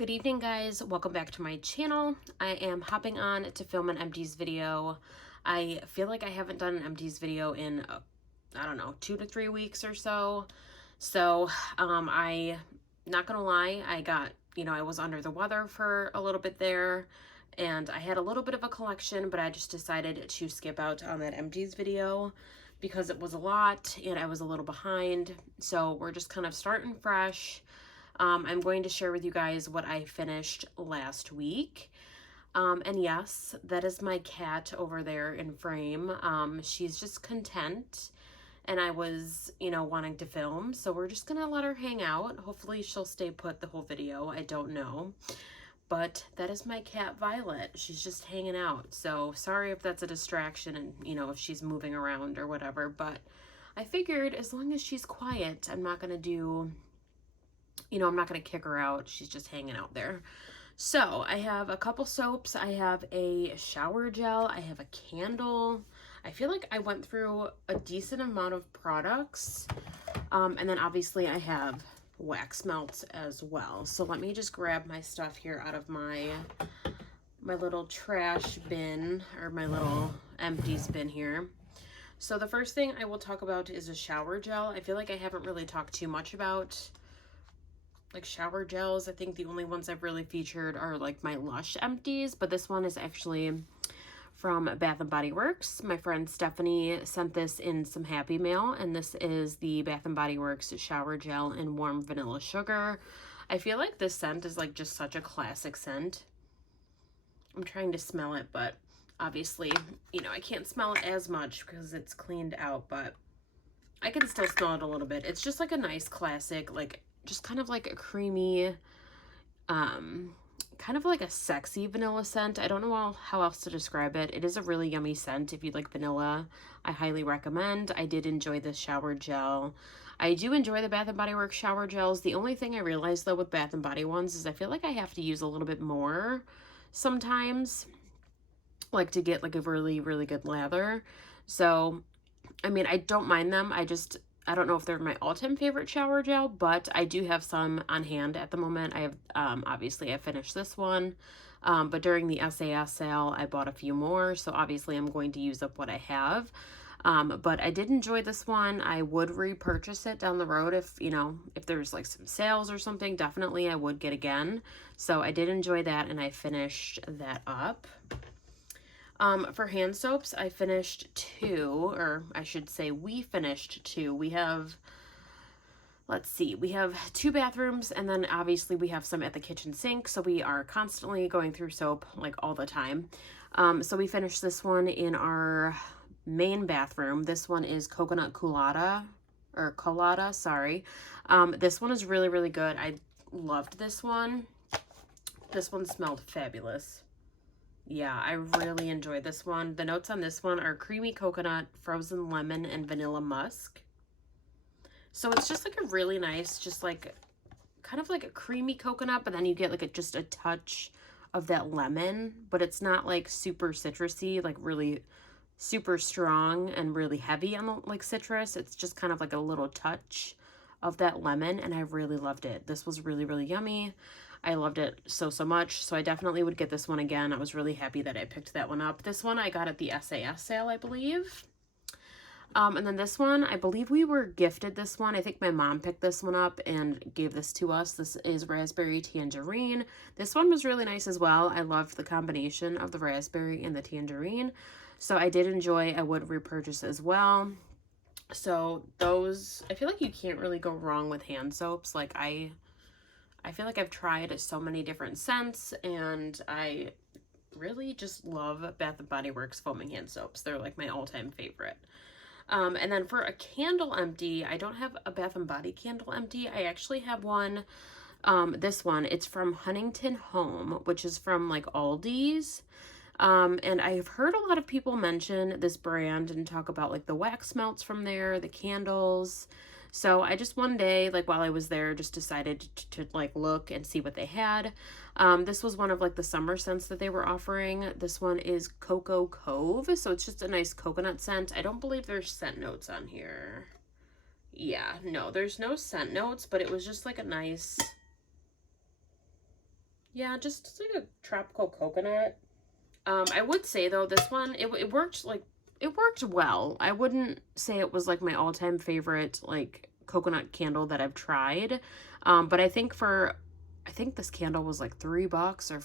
Good evening, guys. Welcome back to my channel. I am hopping on to film an Empties video. I feel like I haven't done an Empties video in, I don't know, 2 to 3 weeks or so. I, not gonna lie, I was under the weather for a little bit there, and I had a little bit of a collection, but I just decided to skip out on that Empties video because it was a lot and I was a little behind. So we're just kind of starting fresh. I'm going to share with you guys what I finished last week. And yes, that is my cat over there in frame. She's just content, and I was, wanting to film, so we're just gonna let her hang out. Hopefully she'll stay put the whole video. I don't know. But that is my cat, Violet. She's just hanging out. So sorry if that's a distraction and, if she's moving around or whatever. But I figured as long as she's quiet, I'm not going to kick her out. She's just hanging out there. So I have a couple soaps. I have a shower gel. I have a candle. I feel like I went through a decent amount of products. And then obviously I have wax melts as well. So let me just grab my stuff here out of my little trash bin, or my little empties bin here. So the first thing I will talk about is a shower gel. I feel like I haven't really talked too much about like shower gels. I think the only ones I've really featured are like my Lush empties, but this one is actually from Bath & Body Works. My friend Stephanie sent this in some Happy Mail, and this is the Bath & Body Works shower gel in warm vanilla sugar. I feel like this scent is like just such a classic scent. I'm trying to smell it, but obviously, I can't smell it as much because it's cleaned out, but I can still smell it a little bit. It's just like a nice classic, like just kind of like a creamy, kind of like a sexy vanilla scent. I don't know how else to describe it. It is a really yummy scent. If you like vanilla, I highly recommend. I did enjoy this shower gel. I do enjoy the Bath & Body Works shower gels. The only thing I realized though with Bath & Body ones is I feel like I have to use a little bit more sometimes, like to get like a really, really good lather. So, I mean, I don't mind them. I don't know if they're my all-time favorite shower gel, but I do have some on hand at the moment. I have, obviously I finished this one, but during the SAS sale, I bought a few more. So obviously I'm going to use up what I have. But I did enjoy this one. I would repurchase it down the road if there's like some sales or something. Definitely I would get again. So I did enjoy that, and I finished that up. For hand soaps, I finished 2, or I should say we finished 2. We have 2 bathrooms, and then obviously we have some at the kitchen sink, so we are constantly going through soap like all the time. So we finished this one in our main bathroom. This one is coconut colada, sorry. This one is really, really good. I loved this one. This one smelled fabulous. Yeah, I really enjoyed this one. The notes on this one are creamy coconut, frozen lemon, and vanilla musk. So it's just like a really nice, just like kind of like a creamy coconut, but then you get like just a touch of that lemon, but it's not like super citrusy, like really super strong and really heavy on the like citrus. It's just kind of like a little touch of that lemon, and I really loved it. This was really, really yummy. I loved it so much, so I definitely would get this one again. I was really happy that I picked that one up. This one I got at the SAS sale, I believe. And then this one, I believe we were gifted this one. I think my mom picked this one up and gave this to us. This is Raspberry Tangerine. This one was really nice as well. I loved the combination of the raspberry and the tangerine. So I did enjoy. I would repurchase as well. So those, I feel like you can't really go wrong with hand soaps. Like I feel like I've tried so many different scents, and I really just love Bath & Body Works foaming hand soaps. They're like my all-time favorite. And then for a candle empty, I don't have a Bath & Body candle empty. I actually have one, this one. It's from Huntington Home, which is from like Aldi's. And I've heard a lot of people mention this brand and talk about like the wax melts from there, the candles. So I just one day, like while I was there, just decided to like look and see what they had. This was one of like the summer scents that they were offering. This one is Cocoa Cove. So it's just a nice coconut scent. I don't believe there's scent notes on here. Yeah, no, there's no scent notes, but it was just like a nice Yeah, just like a tropical coconut. I would say though, this one, it worked like, it worked well. I wouldn't say it was like my all-time favorite like coconut candle that I've tried. But I think this candle was like $3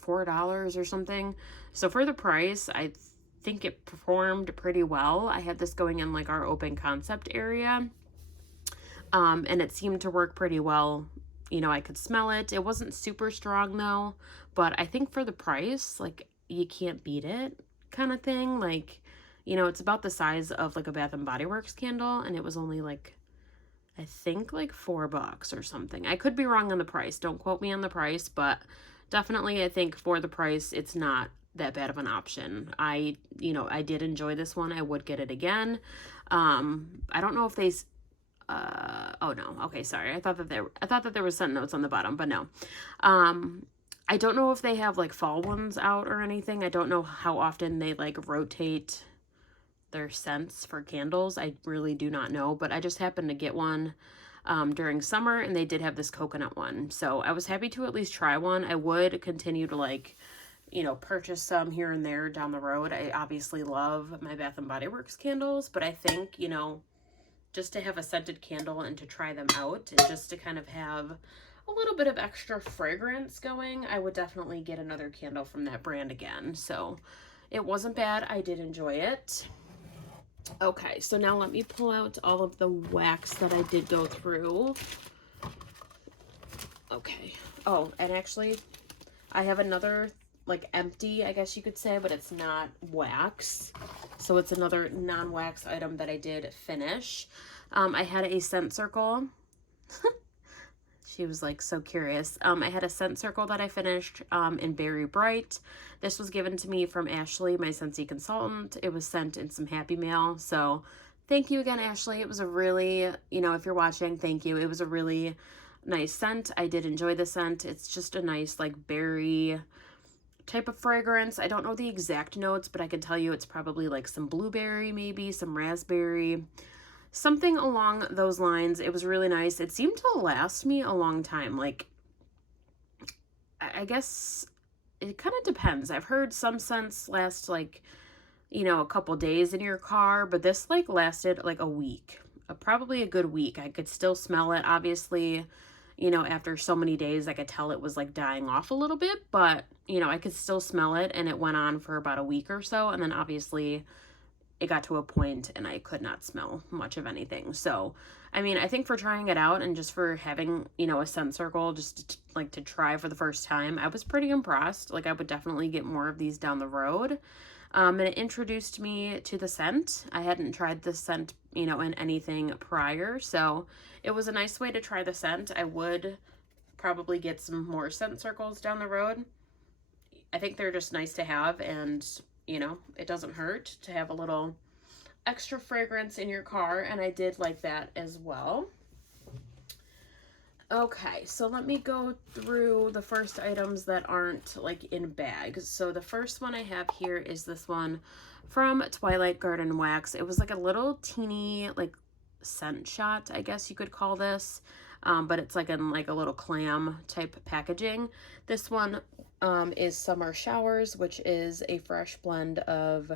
or $4 or something. So for the price, I think it performed pretty well. I had this going in like our open concept area. And it seemed to work pretty well. You know, I could smell it. It wasn't super strong though, but I think for the price, like you can't beat it kind of thing. Like, you know, it's about the size of like a Bath and Body Works candle, and it was only like, I think like $4 or something. I could be wrong on the price. Don't quote me on the price, but definitely I think for the price, it's not that bad of an option. You know, I did enjoy this one. I would get it again. I don't know if they oh no, okay, sorry, I thought that there was scent notes on the bottom, but no. I don't know if they have like fall ones out or anything. I don't know how often they like rotate their scents for candles. I really do not know, but I just happened to get one during summer, and they did have this coconut one, so I was happy to at least try one. I would continue to like, you know, purchase some here and there down the road. I obviously love my Bath and Body Works candles, but I think, you know, just to have a scented candle and to try them out and just to kind of have a little bit of extra fragrance going, I would definitely get another candle from that brand again. So it wasn't bad. I did enjoy it. Okay, so now let me pull out all of the wax that I did go through. Okay. Oh, and actually, I have another like empty, I guess you could say, but it's not wax. So it's another non-wax item that I did finish. I had a scent circle. She was like so curious. I had a scent circle that I finished in Berry Bright. This was given to me from Ashley, my Scentsy consultant. It was sent in some Happy Mail. So thank you again, Ashley. It was a really, you know, if you're watching, thank you. It was a really nice scent. I did enjoy the scent. It's just a nice like berry type of fragrance. I don't know the exact notes, but I can tell you it's probably like some blueberry, maybe some raspberry, something along those lines. It was really nice. It seemed to last me a long time. Like, I guess it kind of depends. I've heard some scents last like, you know, a couple days in your car, but this like lasted like a week, probably a good week. I could still smell it. Obviously, you know, after so many days, I could tell it was like dying off a little bit, but you know, I could still smell it, and it went on for about a week or so. And then obviously it got to a point and I could not smell much of anything. So, I mean, I think for trying it out and just for having, you know, a scent circle, just to, like to try for the first time, I was pretty impressed. Like I would definitely get more of these down the road. And it introduced me to the scent. I hadn't tried this scent, you know, in anything prior. So it was a nice way to try the scent. I would probably get some more scent circles down the road. I think they're just nice to have, and, you know, it doesn't hurt to have a little extra fragrance in your car, and I did like that as well. Okay, so let me go through the first items that aren't like in bags. So the first one I have here is this one from Twilight Garden Wax. It was like a little teeny like scent shot, I guess you could call this. But it's like in like a little clam type packaging. This one is Summer Showers, which is a fresh blend of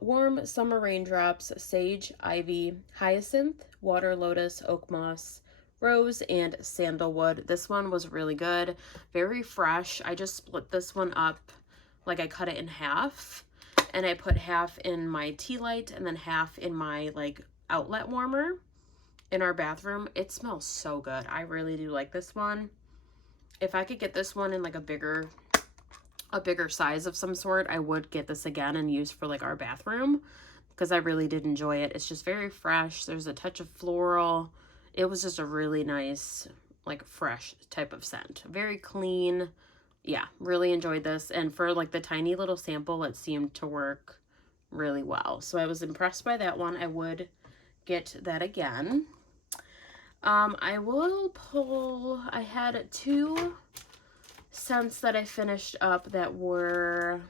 warm summer raindrops, sage, ivy, hyacinth, water lotus, oak moss, rose, and sandalwood. This one was really good, very fresh. I just split this one up, like I cut it in half, and I put half in my tea light and then half in my like outlet warmer in our bathroom. It smells so good. I really do like this one. If I could get this one in like a bigger size of some sort, I would get this again and use for like our bathroom, because I really did enjoy it. It's just very fresh. There's a touch of floral. It was just a really nice, like fresh type of scent. Very clean. Yeah, really enjoyed this. And for like the tiny little sample, it seemed to work really well. So I was impressed by that one. I would get that again. I will pull, I had two scents that I finished up that were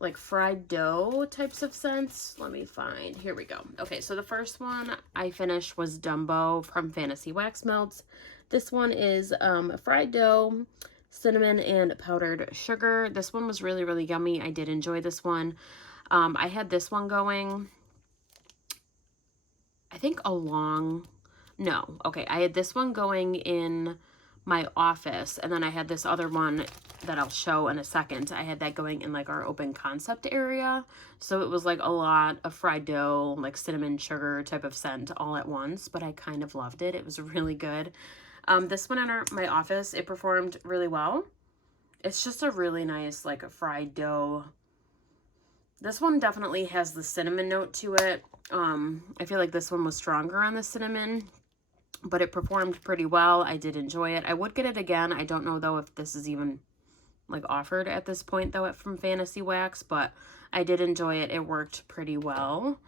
like fried dough types of scents. Let me find, here we go. Okay, so the first one I finished was Dumbo from Fantasy Wax Melts. This one is fried dough, cinnamon and powdered sugar. This one was really, really yummy. I did enjoy this one. I had this one going, I think I had this one going in my office, and then I had this other one that I'll show in a second. I had that going in like our open concept area. So it was like a lot of fried dough, like cinnamon sugar type of scent all at once, but I kind of loved it. It was really good. This one in my office, it performed really well. It's just a really nice like fried dough. This one definitely has the cinnamon note to it. I feel like this one was stronger on the cinnamon, but it performed pretty well. I did enjoy it. I would get it again. I don't know though if this is even like offered at this point though from Fantasy Wax, but I did enjoy it. It worked pretty well.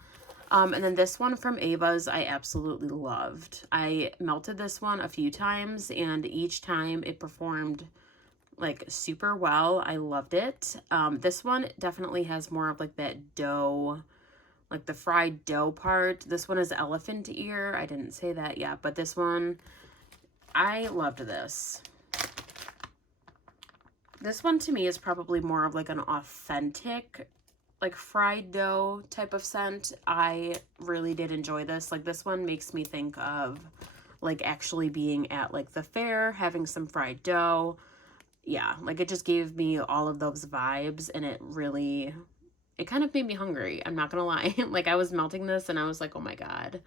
And then this one from Ava's I absolutely loved. I melted this one a few times, and each time it performed like super well. I loved it. This one definitely has more of like that dough, like the fried dough part. This one is elephant ear. I didn't say that yet, but this one, I loved this. This one to me is probably more of like an authentic, like fried dough type of scent. I really did enjoy this. Like this one makes me think of like actually being at like the fair, having some fried dough. Yeah, like it just gave me all of those vibes, and it kind of made me hungry. I'm not gonna lie. Like I was melting this and I was like, oh my God,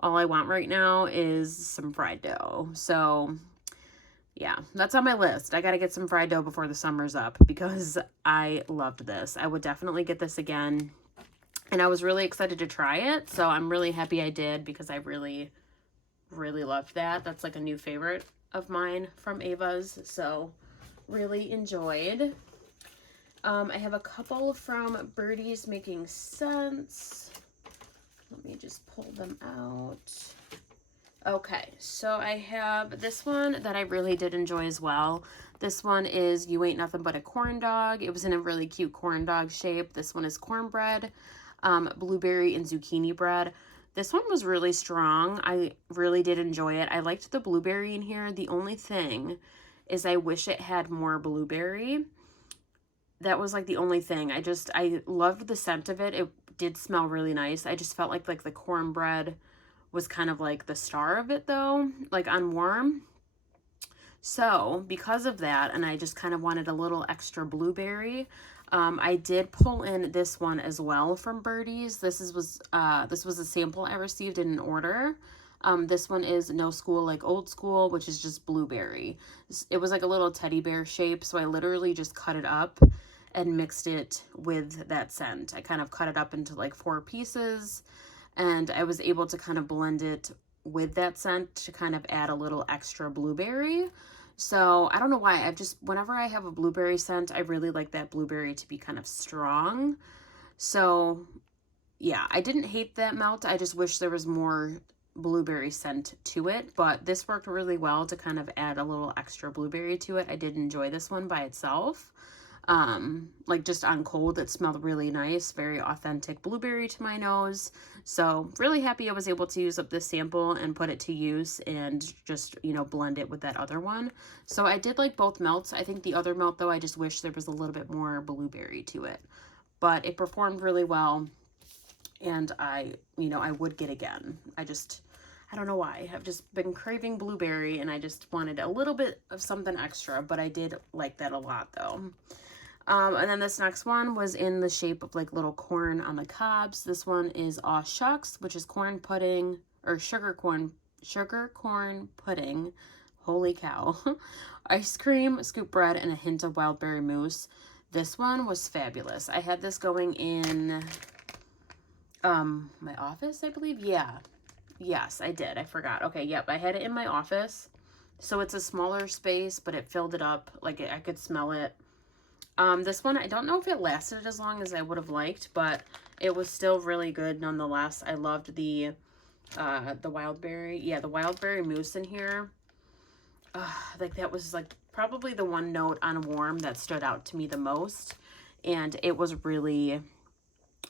all I want right now is some fried dough. So yeah, that's on my list. I got to get some fried dough before the summer's up because I loved this. I would definitely get this again. And I was really excited to try it. So I'm really happy I did because I really, really loved that. That's like a new favorite of mine from Ava's. So really enjoyed. I have a couple from Birdie's Making Sense. Let me just pull them out. Okay, so I have this one that I really did enjoy as well. This one is You Ain't Nothing But a Corn Dog. It was in a really cute corn dog shape. This one is cornbread, blueberry and zucchini bread. This one was really strong. I really did enjoy it. I liked the blueberry in here. The only thing is I wish it had more blueberry. That was like the only thing. I loved the scent of it. It did smell really nice. I just felt like the cornbread was kind of like the star of it though, like on warm. So because of that, and I just kind of wanted a little extra blueberry, I did pull in this one as well from Birdie's. This was a sample I received in an order. This one is No School Like Old School, which is just blueberry. It was like a little teddy bear shape, so I literally just cut it up and mixed it with that scent. I kind of cut it up into like 4 pieces, and I was able to kind of blend it with that scent to kind of add a little extra blueberry. So I don't know why, whenever I have a blueberry scent, I really like that blueberry to be kind of strong. So yeah, I didn't hate that melt. I just wish there was more blueberry scent to it, but this worked really well to kind of add a little extra blueberry to it. I did enjoy this one by itself. Like just on cold, it smelled really nice, very authentic blueberry to my nose. So really happy I was able to use up this sample and put it to use and just, blend it with that other one. So I did like both melts. I think the other melt though, I just wish there was a little bit more blueberry to it, but it performed really well. And I would get again. I don't know why. I've just been craving blueberry and I just wanted a little bit of something extra, but I did like that a lot though. And then this next one was in the shape of like little corn on the cobs. This one is Aw Shucks, which is corn pudding or sugar corn pudding. Holy cow. Ice cream, scoop bread, and a hint of wild berry mousse. This one was fabulous. I had this going in my office, I believe. Yeah. Yes, I did. I forgot. Okay, yep. I had it in my office. So it's a smaller space, but it filled it up. Like I could smell it. This one, I don't know if it lasted as long as I would have liked, but it was still really good nonetheless. I loved the wild berry. Yeah, the wild berry mousse in here. Like that was like probably the one note on warm that stood out to me the most. And it was really,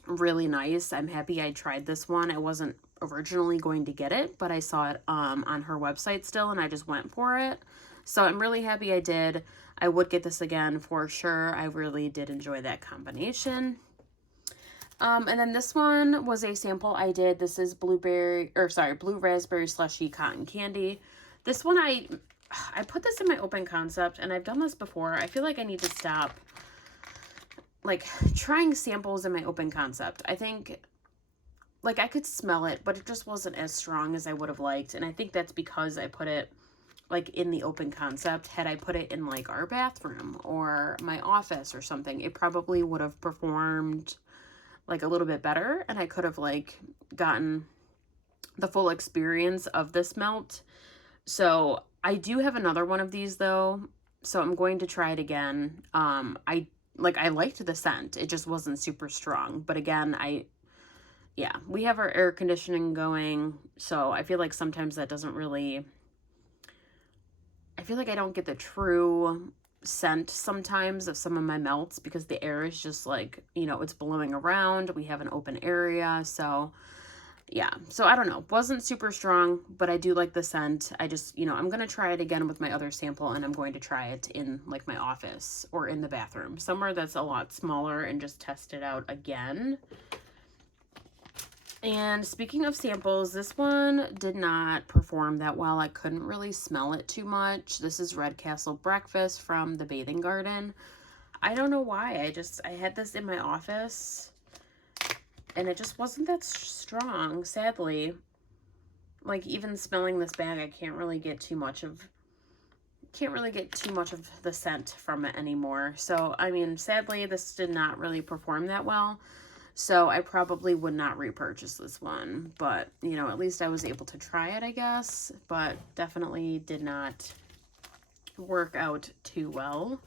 really nice. I'm happy I tried this one. I wasn't originally going to get it, but I saw it on her website still, and I just went for it. So I'm really happy I did. I would get this again for sure. I really did enjoy that combination. And then this one was a sample I did. This is blue raspberry slushy cotton candy. This one I put this in my open concept, and I've done this before. I feel like I need to stop like trying samples in my open concept. I think like I could smell it, but it just wasn't as strong as I would have liked. And I think that's because I put it like in the open concept. Had I put it in like our bathroom or my office or something, it probably would have performed like a little bit better, and I could have like gotten the full experience of this melt. So I do have another one of these though, so I'm going to try it again. I liked the scent. It just wasn't super strong, but again, yeah, we have our air conditioning going, so I feel like sometimes that doesn't really, I feel like I don't get the true scent sometimes of some of my melts because the air is just like, you know, it's blowing around. We have an open area, so yeah. So I don't know, wasn't super strong, but I do like the scent. I just, you know, I'm gonna try it again with my other sample, and I'm going to try it in like my office or in the bathroom, somewhere that's a lot smaller, and just test it out again. And speaking of samples, this one did not perform that well. I couldn't really smell it too much. This is Red Castle Breakfast from the Bathing Garden. I don't know why. I had this in my office, and it just wasn't that strong, sadly. Like, even smelling this bag, I can't really get too much of the scent from it anymore. So, I mean, sadly, this did not really perform that well. So I probably would not repurchase this one, but, you know, at least I was able to try it, I guess, but definitely did not work out too well.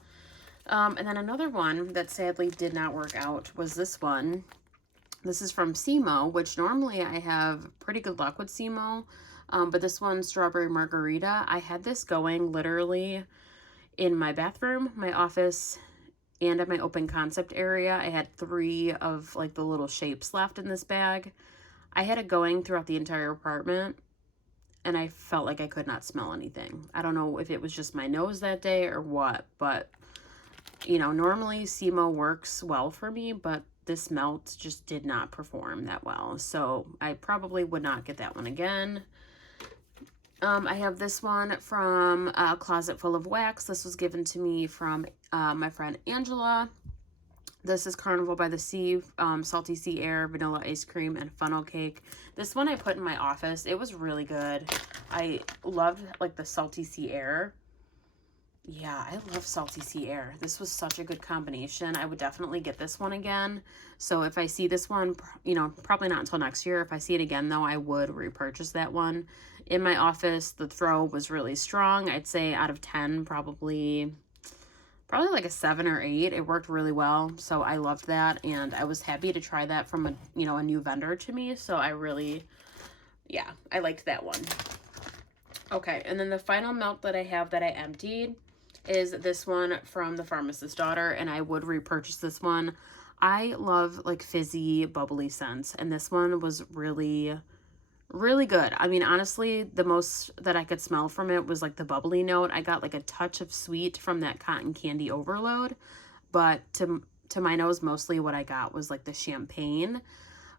And then another one that sadly did not work out was this one. This is from Simo, which normally I have pretty good luck with Simo, but this one, Strawberry Margarita, I had this going literally in my bathroom, my office, and at my open concept area. I had 3 of like the little shapes left in this bag. I had it going throughout the entire apartment, and I felt like I could not smell anything. I don't know if it was just my nose that day or what, but you know, normally Simo works well for me, but this melt just did not perform that well. So I probably would not get that one again. I have this one from A Closet Full of Wax. This was given to me from my friend Angela. This is Carnival by the Sea, Salty Sea Air, Vanilla Ice Cream, and Funnel Cake. This one I put in my office. It was really good. I loved like the Salty Sea Air. Yeah, I love Salty Sea Air. This was such a good combination. I would definitely get this one again. So if I see this one, you know, probably not until next year. If I see it again, though, I would repurchase that one. In my office, the throw was really strong. I'd say out of 10, probably like a 7 or 8. It worked really well. So I loved that. And I was happy to try that from a new vendor to me. So I really, yeah, I liked that one. Okay, and then the final melt that I have that I emptied is this one from The Pharmacist's Daughter, and I would repurchase this one. I love like fizzy, bubbly scents, and this one was really, really good. I mean, honestly, the most that I could smell from it was like the bubbly note. I got like a touch of sweet from that cotton candy overload, but to my nose, mostly what I got was like the champagne.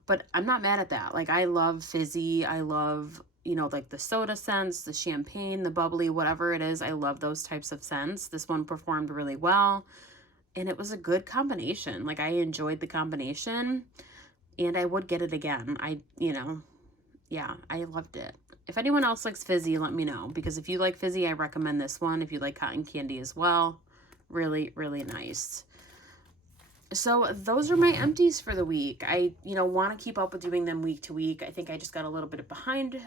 But I'm not mad at that. Like, I love fizzy. I love, you know, like the soda scents, the champagne, the bubbly, whatever it is. I love those types of scents. This one performed really well, and it was a good combination. Like, I enjoyed the combination, and I would get it again. Yeah, I loved it. If anyone else likes fizzy, let me know, because if you like fizzy, I recommend this one. If you like cotton candy as well, really, really nice. So those are my empties for the week. I, want to keep up with doing them week to week. I think I just got a little bit behind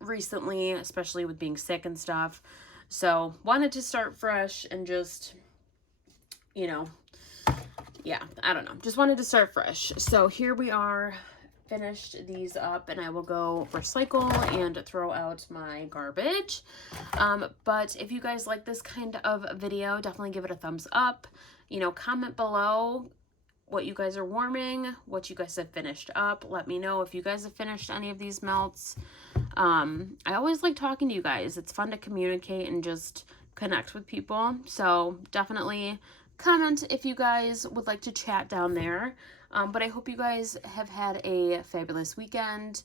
recently, especially with being sick and stuff. So wanted to start fresh and just, yeah, I don't know. Just wanted to start fresh. So here we are, finished these up, and I will go recycle and throw out my garbage. But if you guys like this kind of video, definitely give it a thumbs up. Comment below what you guys are warming, what you guys have finished up. Let me know if you guys have finished any of these melts. I always like talking to you guys. It's fun to communicate and just connect with people. So definitely comment if you guys would like to chat down there. But I hope you guys have had a fabulous weekend.